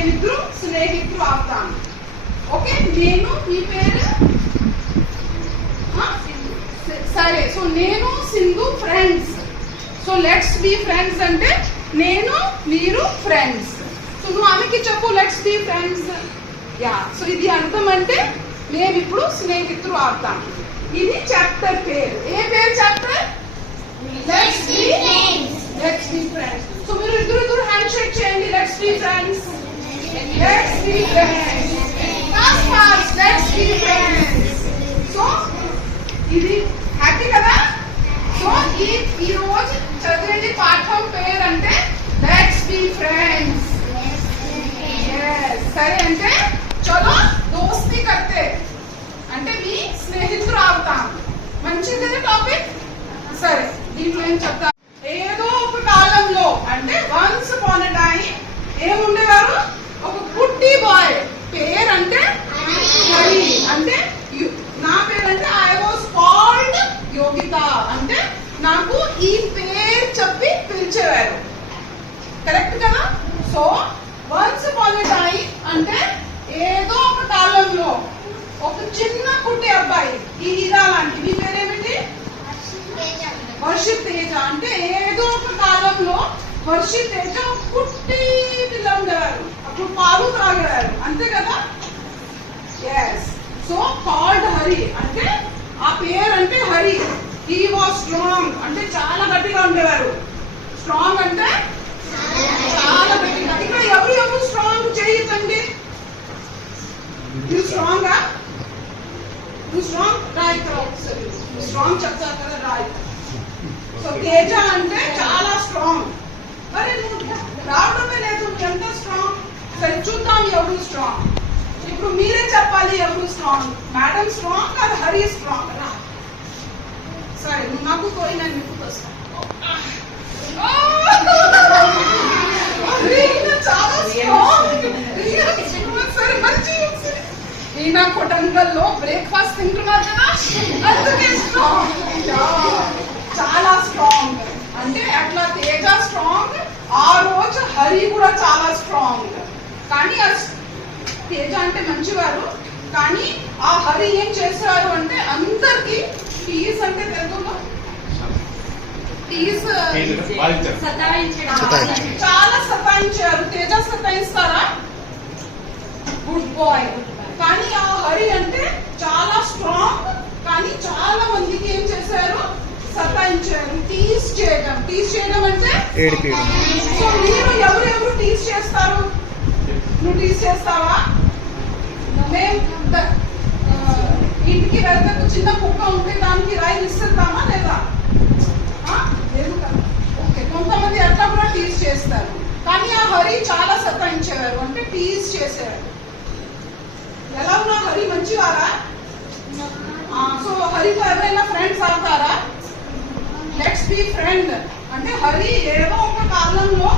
స్నేహితుడు స్నేహితులు అవుతాను. ఓకే? నేను మీ పేరు? సరే సో నేను Sindhu friends. So let's be friends అంటే నేను మీరు ఫ్రెండ్స్ సో నువ్వు ఆమెకి చెప్పు let's be friends ya so ఇది అర్థం అంటే మేము ఇప్పుడు స్నేహితులు అవుతాం. ఇది చాప్టర్ పేరు. ఏ పేరు chapter let's be let's be friends so మీరు ఇద్దరు ఇద్దరు హ్యాండ్ షేక్ చేయండి let's be friends let's be friends fast fast let's so ఇది హ్యాపీ కదా సో ఈ ఈ రోజు చదివేది పాఠం పేరు అంటే లెట్స్ బి ఫ్రెండ్స్ సరే అంటే చలో దోస్తి కర్తే అంటే మీ స్నేహితులు అవుతాం మంచిది కదా టాపిక్ సరే దీంట్లో ఏం చెప్తా ఏదో ఒక కాలంలో అంటే వన్స్ అపాన్ టైం ఏముండేవారు ఒక పుట్టి బాయ్ పేరు అంటే హరి అంటే యు- నా పేరు అంటే ఐ వాజ్ కాల్డ్ యోగిత అంటే నాకు ఈ పేరు చెప్పి పిలిచేవారు. కరెక్ట్ కదా? సో వన్స్ అపాన్ టైం అంటే ఏదో ఒక కాలంలో ఒక చిన్న కుట్టి అబ్బాయి ఈ హీరా లాంటి మీ పేరేమిటి? వర్షిత్ తేజ అంటే ఏదో ఒక కాలంలో వర్షిత్ తేజ ఒక కుట్టి పిల్ల ఉండేవారు. అప్పుడు పాలు త్రాగేవారు అంతే కదా? ఎస్ సో కాల్డ్ హరి అంటే హీ వాజ్ స్ట్రాంగ్ అంటే చాలా గట్టిగా ఉండేవారు. స్ట్రాంగ్ అంటే చాలా గట్టిగా. ఇక్కడ ఎవరు ఎవరు స్ట్రాంగ్ చేయొద్దండి నువ్వు స్ట్రాంగా నువ్వు స్ట్రాంగ్ రాయి ఇక్కడ ఒకసారి స్ట్రాంగ్ చెప్తారు కదా రాయి సో తేజ అంటే చాలా స్ట్రాంగ్ మరి నువ్వు రావడమే లేదు. ఎంత స్ట్రాంగ్ సరే చూద్దాం ఎవరు స్ట్రాంగ్ ఇప్పుడు మీరే చెప్పాలి ఎవరు స్ట్రాంగ్ మేడం స్ట్రాంగ్ కాదు హరి స్ట్రాంగ్ రా స్ట్రాంగ్ సరే మంచి ఈయన కొటంగల్లో బ్రేక్ఫాస్ట్ తింటున్నారు కదా? అందుకే స్ట్రాంగ్ చాలా స్ట్రాంగ్ అంటే అట్లా తేజ స్ట్రాంగ్ ఆ రోజు హరి కూడా చాలా స్ట్రాంగ్ కానీ ఆ తేజ అంటే మంచివారు. కానీ ఆ హరి ఏం చేశారు అంటే అందరికి చాలా సతాయించారు. తేజ సతాయిస్తారా? గుడ్ బాయ్ కానీ ఆ హరి అంటే చాలా స్ట్రాంగ్ కానీ చాలా మందికి ఏం చేశారు? సతాయించారు. టీస్ చేయడం. టీస్ చేయడం అంటే సో మీరు ఎవరు ఎవరు టీస్ చేస్తారు? నువ్వు టీస్ చేస్తావా? మేము ఇంటికి వెళ్తే ఒక చిన్న కుక్క ఉంటే దానికి రాయి ఇస్తుందామా లేదా ఆ? లేదు కదా ఓకే కొంతమంది అట్లా కూడా టీస్ చేస్తారు కానీ ఆ హరి చాలా సతాయించేవారు. అంటే టీస్ చేసేవారు. ఎలా ఉన్నా హరి మంచివారా? సో హరితో ఎవరైనా ఫ్రెండ్స్ అవుతారా? లెట్స్ బి ఫ్రెండ్ అంటే హరి ఏదో ఒక కాలంలో